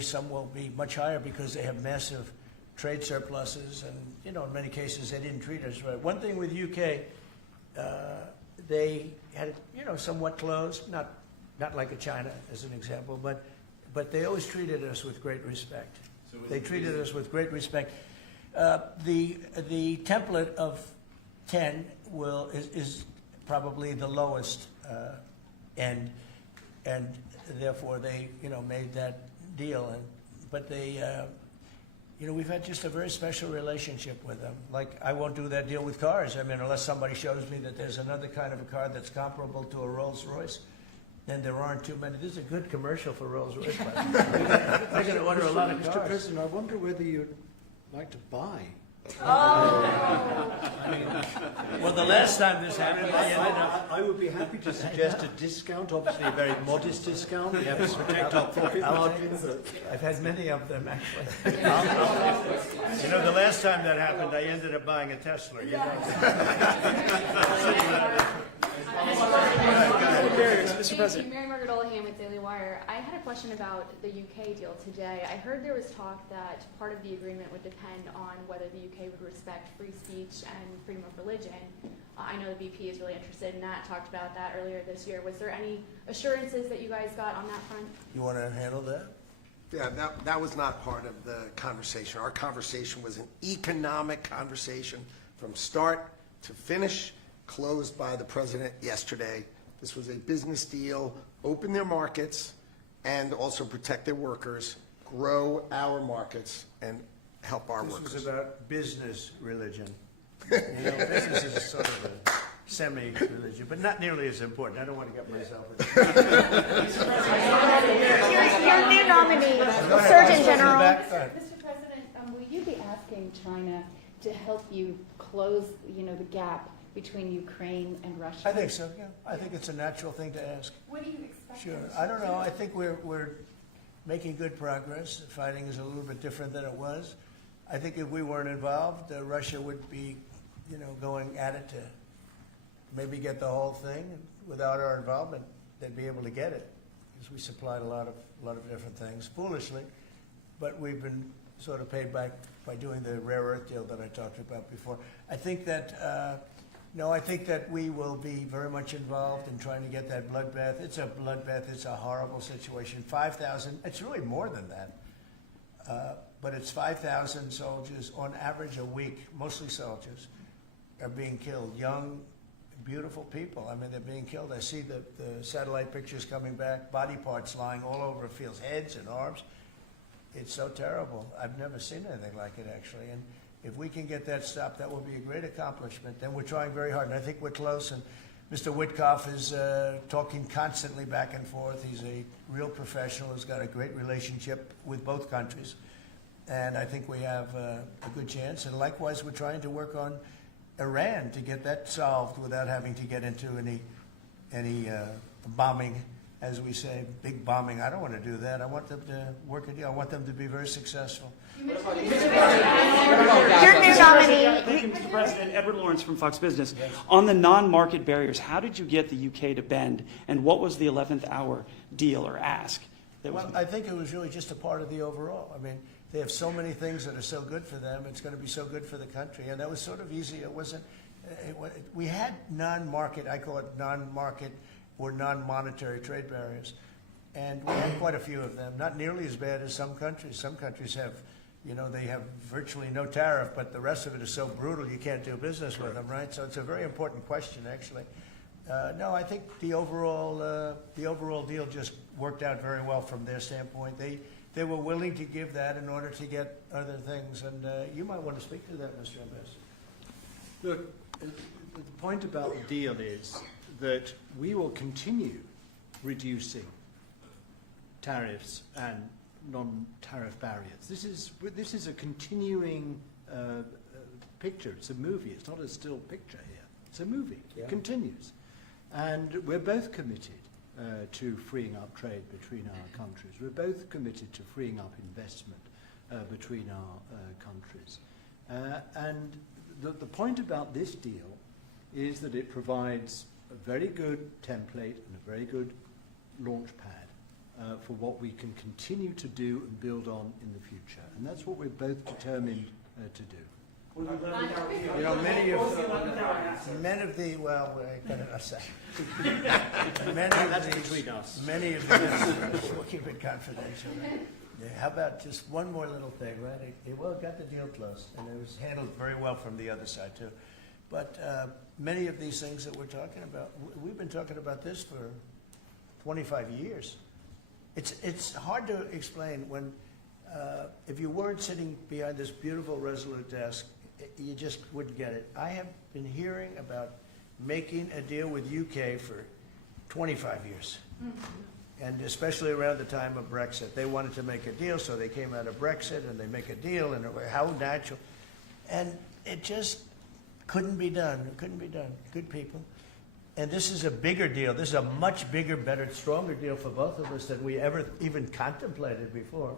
Some will be much higher because they have massive trade surpluses, and in many cases they didn't treat us right. One thing with UK, they had somewhat closed, not like a China as an example, but they always treated us with great respect. They treated us with great respect. The template of 10 is probably the lowest end, and therefore they made that deal. But they we've had just a very special relationship with them. Like, I won't do that deal with cars. Unless somebody shows me that there's another kind of a car that's comparable to a Rolls Royce. And there aren't too many. This is a good commercial for Rolls Royce. They're going to order a lot of cars. Mr. President, I wonder whether you'd like to buy. Well, the last time this happened, I would be happy to suggest a discount, obviously a very modest discount. We have to protect our profit margins. I've had many of them, actually. The last time that happened, I ended up buying a Tesla. Mr. President. Mary Margaret Olahan with Daily Wire. I had a question about the UK deal today. I heard there was talk that part of the agreement would depend on whether the UK would respect free speech and freedom of religion. I know the VP is really interested in that, talked about that earlier this year. Was there any assurances that you guys got on that front? You want to handle that? Yeah, that was not part of the conversation. Our conversation was an economic conversation from start to finish, closed by the president yesterday. This was a business deal, open their markets and also protect their workers, grow our markets, and help our workers. This was about business religion. Business is sort of a semi-religion, but not nearly as important. I don't want to get myself into Your new nominee, Surgeon General. Mr. President, will you be asking China to help you close, the gap between Ukraine and Russia? I think so, yeah. I think it's a natural thing to ask. What do you expect? Sure. I don't know. I think we're making good progress. The fighting is a little bit different than it was. I think if we weren't involved, Russia would be, going at it to maybe get the whole thing. And without our involvement, they'd be able to get it because we supplied a lot of different things, foolishly. But we've been sort of paid back by doing the rare earth deal that I talked about before. I think that, no, I think that we will be very much involved in trying to get that bloodbath. It's a bloodbath. It's a horrible situation. 5,000, it's really more than that. But it's 5,000 soldiers on average a week, mostly soldiers, are being killed. Young, beautiful people. I mean, they're being killed. I see the satellite pictures coming back, body parts lying all over fields, heads and arms. It's so terrible. I've never seen anything like it, actually. And if we can get that stopped, that will be a great accomplishment. And we're trying very hard, and I think we're close. And Mr. Witkoff is talking constantly back and forth. He's a real professional who's got a great relationship with both countries. And I think we have a good chance. And likewise, we're trying to work on Iran to get that solved without having to get into any bombing, as we say, big bombing. I don't want to do that. I want them to work a deal. I want them to be very successful. Your new nominee. Thank you, Mr. President. Edward Lawrence from Fox Business. Yes. On the non-market barriers, how did you get the UK to bend, and what was the 11th hour deal or ask? Well, I think it was really just a part of the overall. I mean, they have so many things that are so good for them. It's going to be so good for the country. And that was sort of easy. It wasn't, we had non-market, I call it non-market or non-monetary trade barriers. And we had quite a few of them, not nearly as bad as some countries. Some countries have, you know, they have virtually no tariff, but the rest of it is so brutal you can't do business with them, right? So it's a very important question, actually. No, I think the overall deal just worked out very well from their standpoint. They were willing to give that in order to get other things, and you might want to speak to that, Mr. Ambassador. Look, the point about the deal is that we will continue reducing tariffs and non-tariff barriers. This is a continuing picture. It's a movie. It's not a still picture here. It's a movie. Yeah. It continues. And we're both committed to freeing up trade between our countries. We're both committed to freeing up investment between our countries. And the point about this deal is that it provides a very good template and a very good launch pad for what we can continue to do and build on in the future. And that's what we're both determined to do. You know, many of the well, I better not say. That's between us. Many of these, we'll keep it confidential. Yeah, how about just one more little thing, right? It got the deal closed, and it was handled very well from the other side too. But many of these things that we're talking about, we've been talking about this for 25 years. It's hard to explain when if you weren't sitting behind this beautiful Resolute desk, you just wouldn't get it. I have been hearing about making a deal with UK for 25 years. Mm-hmm. And especially around the time of Brexit. They wanted to make a deal, so they came out of Brexit and they make a deal, and how natural. And it just couldn't be done. It couldn't be done. Good people. And this is a bigger deal. This is a much bigger, better, stronger deal for both of us than we ever even contemplated before.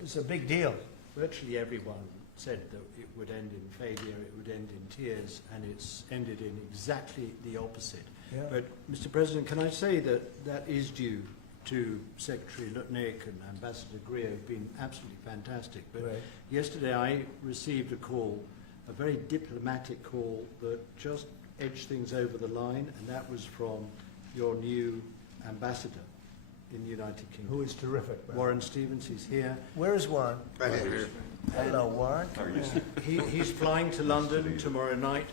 It's a big deal. Virtually everyone said that it would end in failure, it would end in tears, and it's ended in exactly the opposite. Yeah. But, Mr. President, can I say that that is due to Secretary Lutnick and Ambassador Greer, who've been absolutely fantastic. But right. Yesterday I received a call, a very diplomatic call that just edged things over the line, and that was from your new ambassador in the United Kingdom. Who is terrific. Right? Warren Stevens, he's here. Where is Warren? Right here. Hello, Warren. He's flying to London tomorrow night.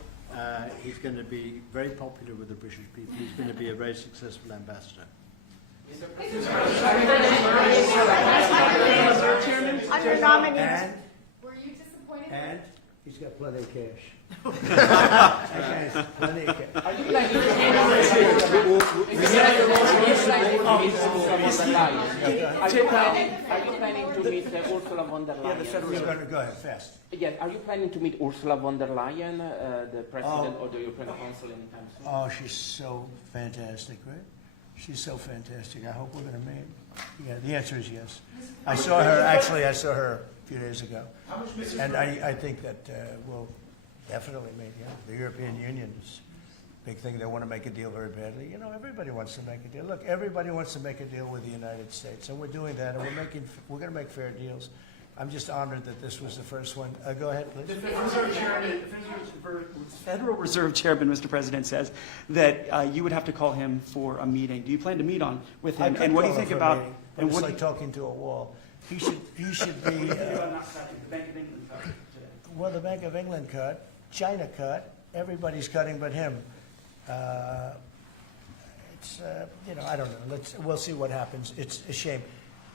He's going to be very popular with the British people. He's going to be a very successful ambassador. Under nominee. Were you disappointed? And he's got plenty of cash. Plenty of cash. Are you planning to meet Ursula von der Leyen? Go ahead, fast. Yes, are you planning to meet Ursula von der Leyen, the President of the European Council anytime soon? Oh, she's so fantastic, right? She's so fantastic. I hope we're going to meet. Yeah, the answer is yes. I saw her a few days ago. And I think that we'll definitely meet, yeah. The European Union is a big thing. They want to make a deal very badly. You know, everybody wants to make a deal. Look, everybody wants to make a deal with the United States, and we're doing that, and we're going to make fair deals. I'm just honored that this was the first one. Go ahead, please. The Federal Reserve Chairman, Mr. President, says that you would have to call him for a meeting. Do you plan to meet with him? And what do you think about? And it's like talking to a wall. He should be. The Bank of England cut today. Well, the Bank of England cut, China cut, everybody's cutting but him. I don't know. We'll see what happens. It's a shame.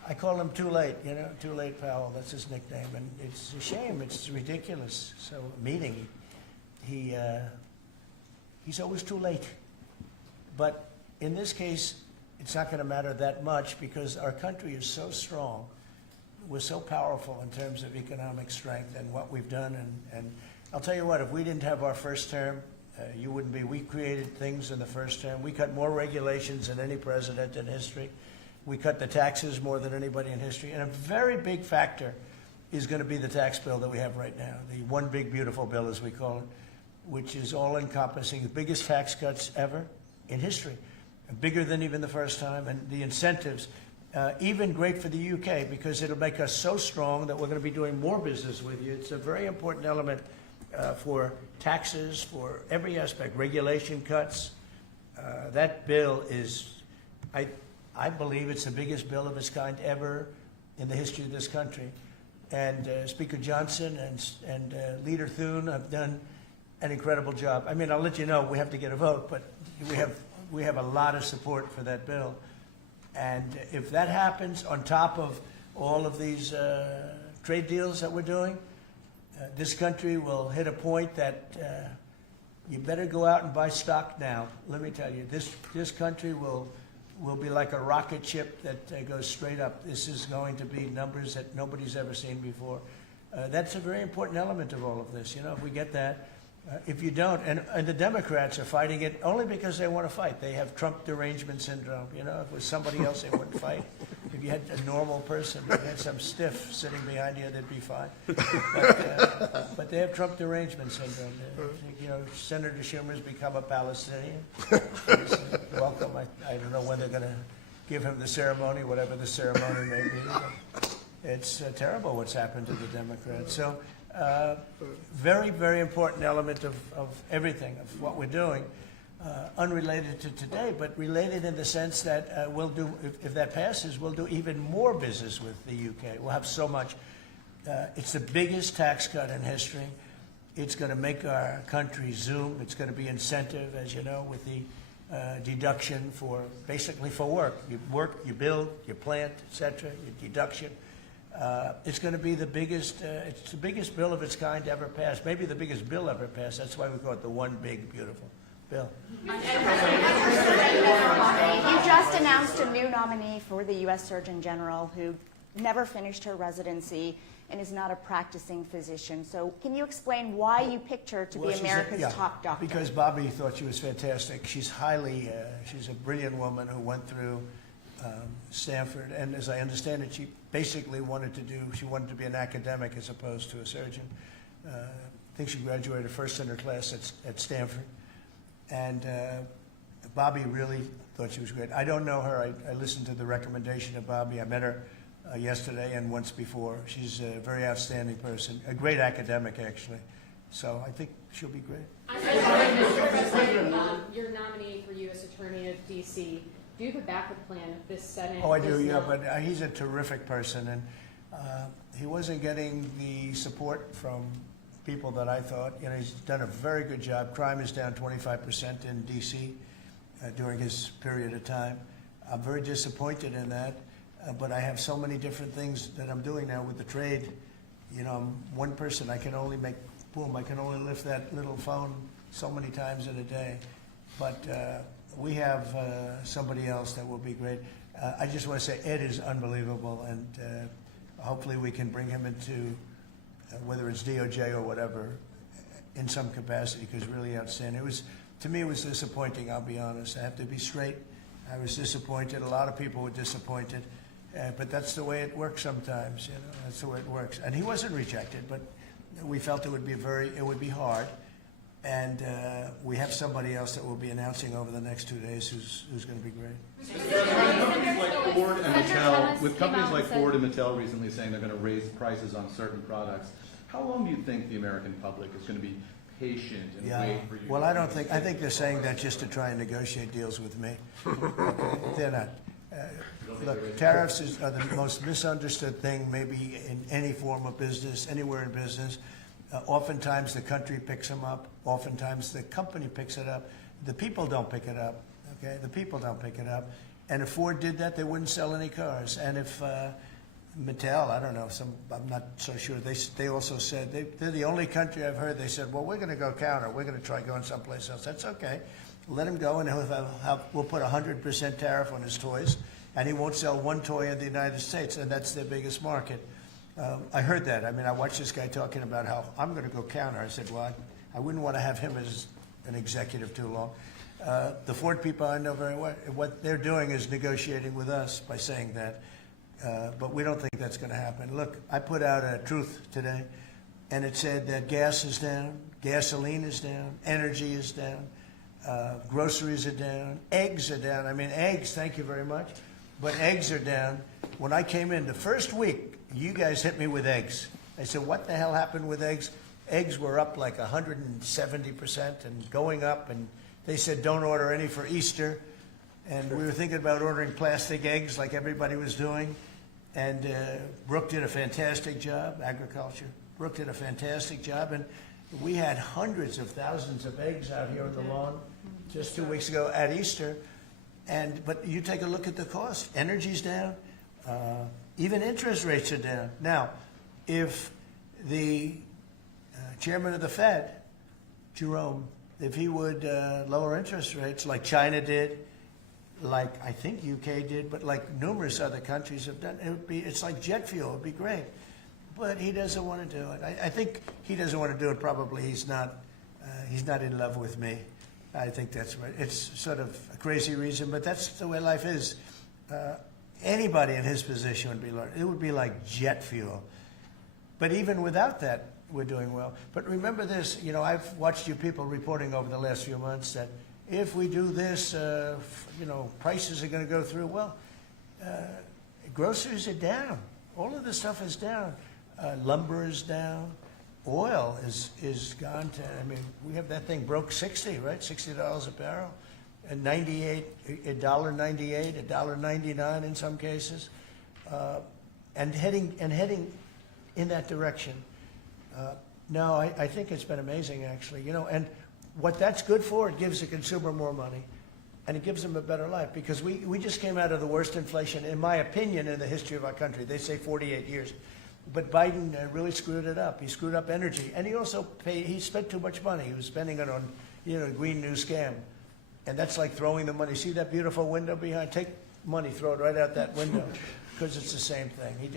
I call him Too Late, Too Late Powell. That's his nickname, and it's a shame. It's ridiculous. So meeting, he's always too late. But in this case, it's not going to matter that much because our country is so strong. We're so powerful in terms of economic strength and what we've done. And I'll tell you what, if we didn't have our first term, you wouldn't be. We created things in the first term. We cut more regulations than any president in history. We cut the taxes more than anybody in history. And a very big factor is going to be the tax bill that we have right now, the one big beautiful bill, as we call it, which is all-encompassing, the biggest tax cuts ever in history, bigger than even the first time, and the incentives, even great for the UK because it'll make us so strong that we're going to be doing more business with you. It's a very important element for taxes, for every aspect, regulation cuts. That bill is, I believe it's the biggest bill of its kind ever in the history of this country. And Speaker Johnson and Leader Thune have done an incredible job. I mean, I'll let you know we have to get a vote, but we have a lot of support for that bill. And if that happens on top of all of these trade deals that we're doing, this country will hit a point that you better go out and buy stock now. Let me tell you, this country will be like a rocket ship that goes straight up. This is going to be numbers that nobody's ever seen before. That's a very important element of all of this. If we get that, if you don't, and the Democrats are fighting it only because they want to fight. They have Trump derangement syndrome. If it was somebody else, they wouldn't fight. If you had a normal person, if you had some stiff sitting behind you, they'd be fine. But they have Trump derangement syndrome. Senator Schumer's become a Palestinian. Welcome. I don't know when they're going to give him the ceremony, whatever the ceremony may be. It's terrible what's happened to the Democrats. So very, very important element of everything, of what we're doing. Unrelated to today, but related in the sense that we'll do, if that passes, we'll do even more business with the UK. We'll have so much. It's the biggest tax cut in history. It's going to make our country zoom. It's going to be incentive, as you know, with the deduction for basically for work. You work, you build, you plant, etc. Your deduction. It's going to be the biggest. It's the biggest bill of its kind ever passed. Maybe the biggest bill ever passed. That's why we call it the one big beautiful bill. You just announced a new nominee for the U.S. Surgeon General who never finished her residency and is not a practicing physician. So can you explain why you picked her to be America's top doctor? Because Bobby thought she was fantastic. She's she's a brilliant woman who went through Stanford, and as I understand it, she basically wanted to be an academic as opposed to a surgeon. I think she graduated first in her class at Stanford. And Bobby really thought she was great. I don't know her. I listened to the recommendation of Bobby. I met her yesterday and once before. She's a very outstanding person, a great academic, actually. So I think she'll be great. Mr. President, your nominee for U.S. Attorney of D.C., do you have a backup plan if this Senate? Oh, I do, yeah, but he's a terrific person, and he wasn't getting the support from people that I thought. He's done a very good job. Crime is down 25% in D.C. During his period of time. I'm very disappointed in that, but I have so many different things that I'm doing now with the trade. I'm one person. I can only I can only lift that little phone so many times in a day. But we have somebody else that will be great. I just want to say Ed is unbelievable, and hopefully we can bring him into whether it's DOJ or whatever, in some capacity, because really outstanding. To me, it was disappointing, I'll be honest. I have to be straight. I was disappointed. A lot of people were disappointed. But that's the way it works sometimes, That's the way it works. And he wasn't rejected, but we felt it would be hard. And we have somebody else that we'll be announcing over the next 2 days who's going to be great. Like Ford and Mattel, with companies like Ford and Mattel recently saying they're going to raise prices on certain products, how long do you think the American public is going to be patient and wait for you? Well, I think they're saying that just to try and negotiate deals with me. They're not. Look, tariffs are the most misunderstood thing maybe in any form of business, anywhere in business. Oftentimes the country picks them up. Oftentimes the company picks it up. The people don't pick it up. Okay, the people don't pick it up. And if Ford did that, they wouldn't sell any cars. And if Mattel, I don't know, I'm not so sure. They also said they're the only country I've heard. They said, well, we're going to go counter. We're going to try going someplace else. That's okay. Let him go, and we'll put 100% tariff on his toys, and he won't sell one toy in the United States, and that's their biggest market. I heard that. I mean, I watched this guy talking about how I'm going to go counter. I said, well, I wouldn't want to have him as an executive too long. The Ford people I know very well. What they're doing is negotiating with us by saying that. But we don't think that's going to happen. Look, I put out a truth today, and it said that gas is down, gasoline is down, energy is down, groceries are down, eggs are down. I mean, eggs, thank you very much, but eggs are down. When I came in the first week, you guys hit me with eggs. I said, what the hell happened with eggs? Eggs were up like 170% and going up, and they said don't order any for Easter. And we were thinking about ordering plastic eggs like everybody was doing. And Brooke did a fantastic job, agriculture. Brooke did a fantastic job, and we had hundreds of thousands of eggs out here on the lawn just 2 weeks ago at Easter. But you take a look at the cost. Energy's down. Even interest rates are down. Now, if the chairman of the Fed, Jerome, if he would lower interest rates like China did, like I think UK did, but like numerous other countries have done, it's like jet fuel. It would be great. But he doesn't want to do it. I think he doesn't want to do it. Probably he's not in love with me. I think that's right. It's sort of a crazy reason, but that's the way life is. Anybody in his position would be like jet fuel. But even without that, we're doing well. But remember this, I've watched you people reporting over the last few months that if we do this, prices are going to go through. Well, groceries are down. All of this stuff is down. Lumber is down. Oil is gone to, we have that thing broke 60, right? $60 a barrel. And $1.98, $1.99 in some cases. And heading in that direction. No, I think it's been amazing, actually. And what that's good for, it gives the consumer more money, and it gives them a better life. Because we just came out of the worst inflation, in my opinion, in the history of our country. They say 48 years. But Biden really screwed it up. He screwed up energy. And he also he spent too much money. He was spending it on, green new scam. And that's like throwing the money. See that beautiful window behind? Take money, throw it right out that window. Because it's the same thing. He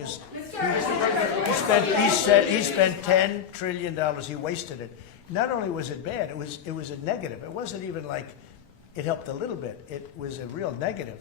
spent $10 trillion. He wasted it. Not only was it bad, it was a negative. It wasn't even like it helped a little bit. It was a real negative.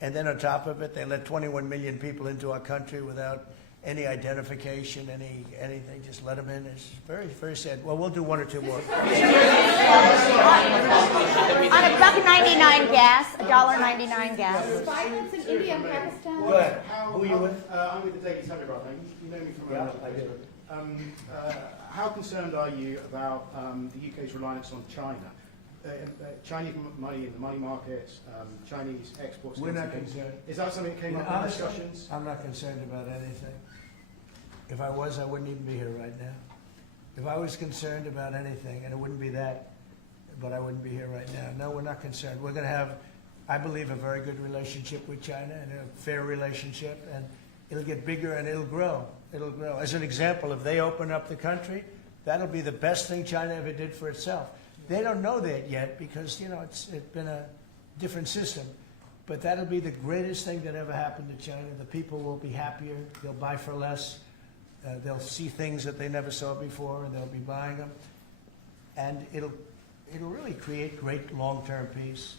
And then on top of it, they let 21 million people into our country without any identification, anything. Just let them in. It's very, very sad. Well, we'll do one or two more. On $1.99 gas, $1.99 gas. Violence in India and Pakistan. Go ahead. Who are you with? I'm with the Daily Telegraph. You know me from around. I do. How concerned are you about the UK's reliance on China? Chinese money in the money markets, Chinese exports. We're not concerned. Is that something that came up in discussions? I'm not concerned about anything. If I was, I wouldn't even be here right now. If I was concerned about anything, and it wouldn't be that, but I wouldn't be here right now. No, we're not concerned. We're going to have, I believe, a very good relationship with China, and a fair relationship, and it'll get bigger and it'll grow. It'll grow. As an example, if they open up the country, that'll be the best thing China ever did for itself. They don't know that yet because, it's been a different system. But that'll be the greatest thing that ever happened to China. The people will be happier. They'll buy for less. They'll see things that they never saw before, and they'll be buying them. And it'll really create great long-term peace.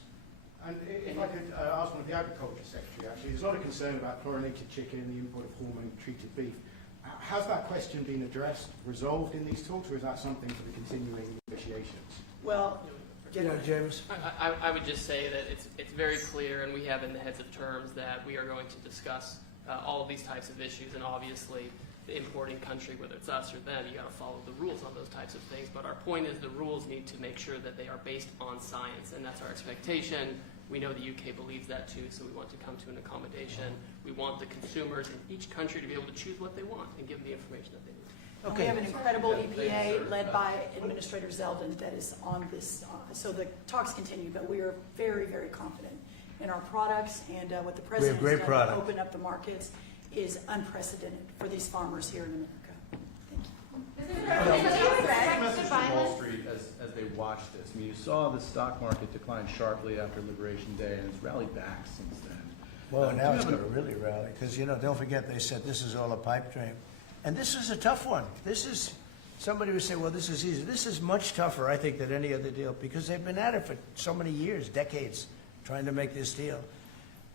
And if I could ask one of the Agriculture Secretary, actually, there's a lot of concern about chlorinated chicken, the import of hormone-treated beef. Has that question been addressed, resolved in these talks, or is that something for the continuing negotiations? Well, James. I would just say that it's very clear, and we have in the heads of terms that we are going to discuss all of these types of issues, and obviously the importing country, whether it's us or them, you got to follow the rules on those types of things. But our point is the rules need to make sure that they are based on science, and that's our expectation. We know the UK believes that too, so we want to come to an accommodation. We want the consumers in each country to be able to choose what they want and give them the information that they need. We have an incredible EPA led by Administrator Zeldin that is on this. So the talks continue, but we are very, very confident in our products, and what the President has done to open up the markets is unprecedented for these farmers here in America. Message from Wall Street as they watch this. I mean, you saw the stock market decline sharply after Liberation Day, and it's rallied back since then. Well, now it's going to really rally, because, don't forget, they said this is all a pipe dream. And this is a tough one. This is, somebody would say, well, this is easy. This is much tougher, I think, than any other deal, because they've been at it for so many years, decades, trying to make this deal.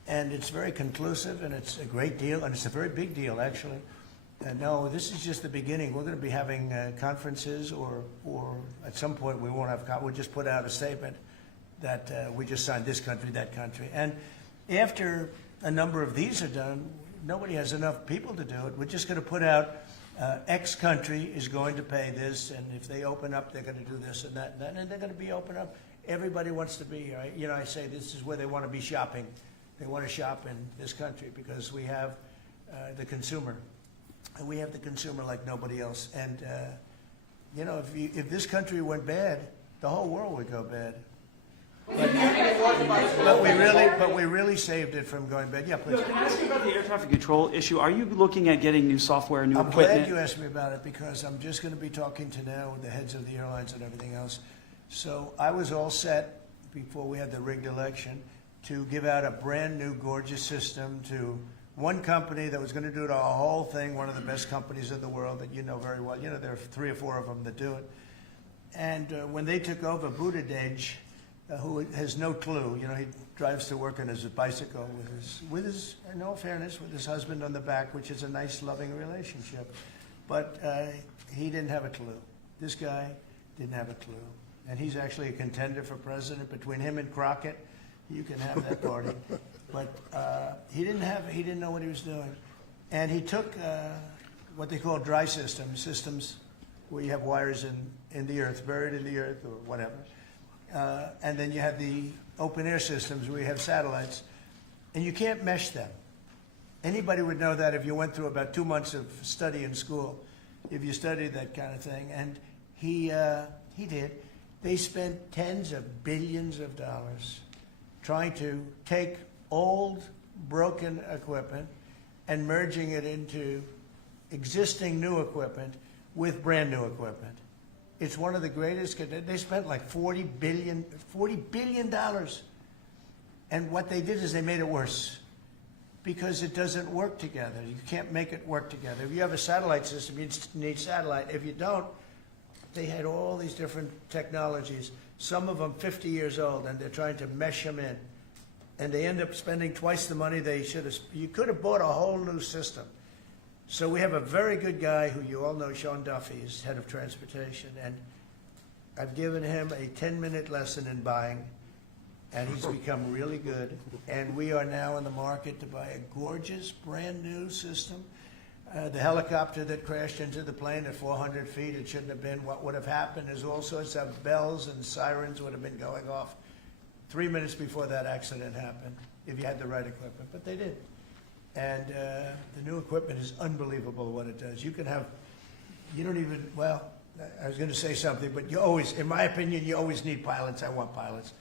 And it's very conclusive, and it's a great deal, and it's a very big deal, actually. And no, this is just the beginning. We're going to be having conferences, or at some point we won't have, we'll just put out a statement that we just signed this country, that country. And after a number of these are done, nobody has enough people to do it. We're just going to put out X country is going to pay this, and if they open up, they're going to do this and that, and they're going to be open up. Everybody wants to be here. I say this is where they want to be shopping. They want to shop in this country because we have the consumer. And we have the consumer like nobody else. And, if this country went bad, the whole world would go bad. But we really saved it from going bad. Yeah, please. Can I ask you about the air traffic control issue? Are you looking at getting new software, new equipment? I'm glad you asked me about it, because I'm just going to be talking to now with the heads of the airlines and everything else. So I was all set before we had the rigged election to give out a brand new gorgeous system to one company that was going to do the whole thing, one of the best companies in the world that you know very well. There are 3 or 4 of them that do it. And when they took over, Buttigieg, who has no clue, he drives to work on his bicycle with his, in all fairness, with his husband on the back, which is a nice, loving relationship. But he didn't have a clue. This guy didn't have a clue. And he's actually a contender for president. Between him and Crockett, you can have that party. But he didn't know what he was doing. And he took what they call dry systems where you have wires in the earth, buried in the earth or whatever. And then you have the open air systems where you have satellites, and you can't mesh them. Anybody would know that if you went through about 2 months of study in school, if you studied that kind of thing. And he did. They spent tens of billions of dollars trying to take old, broken equipment and merging it into existing new equipment with brand new equipment. It's one of the greatest. They spent like $40 billion. And what they did is they made it worse because it doesn't work together. You can't make it work together. If you have a satellite system, you need satellite. If you don't, they had all these different technologies, some of them 50 years old, and they're trying to mesh them in. And they end up spending twice the money they should have. You could have bought a whole new system. So we have a very good guy who you all know, Sean Duffy, is head of transportation, and I've given him a 10-minute lesson in buying, and he's become really good. And we are now in the market to buy a gorgeous, brand new system. The helicopter that crashed into the plane at 400 feet, it shouldn't have been. What would have happened is all sorts of bells and sirens would have been going off 3 minutes before that accident happened, if you had the right equipment, but they did. And the new equipment is unbelievable what it does. You can have, you don't even, well, I was going to say something, but you always, in my opinion, you always need pilots. I want pilots.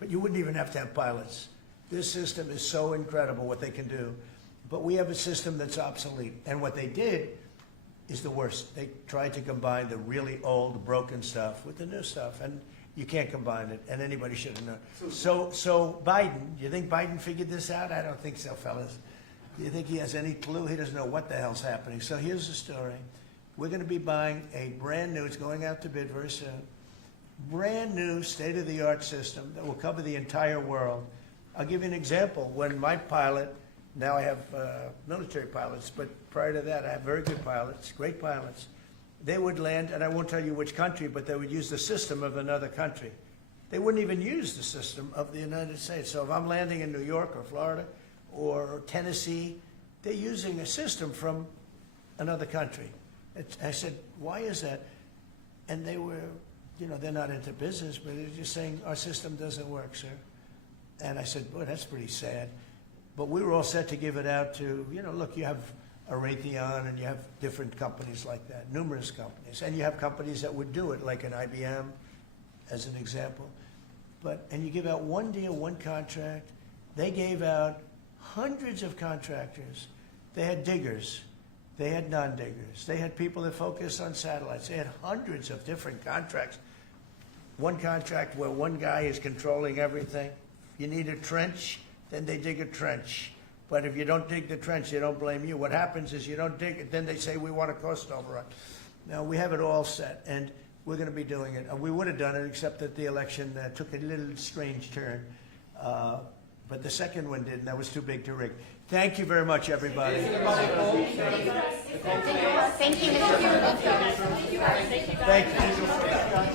But you wouldn't even have to have pilots. This system is so incredible what they can do. But we have a system that's obsolete. And what they did is the worst. They tried to combine the really old, broken stuff with the new stuff. And you can't combine it, and anybody should have known. So Biden, you think Biden figured this out? I don't think so, fellas. Do you think he has any clue? He doesn't know what the hell's happening. So here's the story. We're going to be buying a brand new, it's going out to bid very soon, brand new state-of-the-art system that will cover the entire world. I'll give you an example. When my pilot Now I have military pilots, but prior to that, I have very good pilots, great pilots. They would land, and I won't tell you which country, but they would use the system of another country. They wouldn't even use the system of the United States. So if I'm landing in New York or Florida or Tennessee, they're using a system from another country. I said, why is that? And they were, they're not into business, but they're just saying, our system doesn't work, sir. And I said, boy, that's pretty sad. But we were all set to give it out to, look, you have a Raytheon and you have different companies like that, numerous companies. And you have companies that would do it, like an IBM, as an example. And you give out one deal, one contract. They gave out hundreds of contractors. They had diggers. They had non-diggers. They had people that focused on satellites. They had hundreds of different contracts. One contract where one guy is controlling everything. You need a trench, then they dig a trench. But if you don't dig the trench, they don't blame you. What happens is you don't dig it, then they say we want a cost overrun. Now, we have it all set, and we're going to be doing it. We would have done it, except that the election took a little strange turn. But the second one didn't. That was too big to rig. Thank you very much, everybody. Thank you, Mr. Thank you.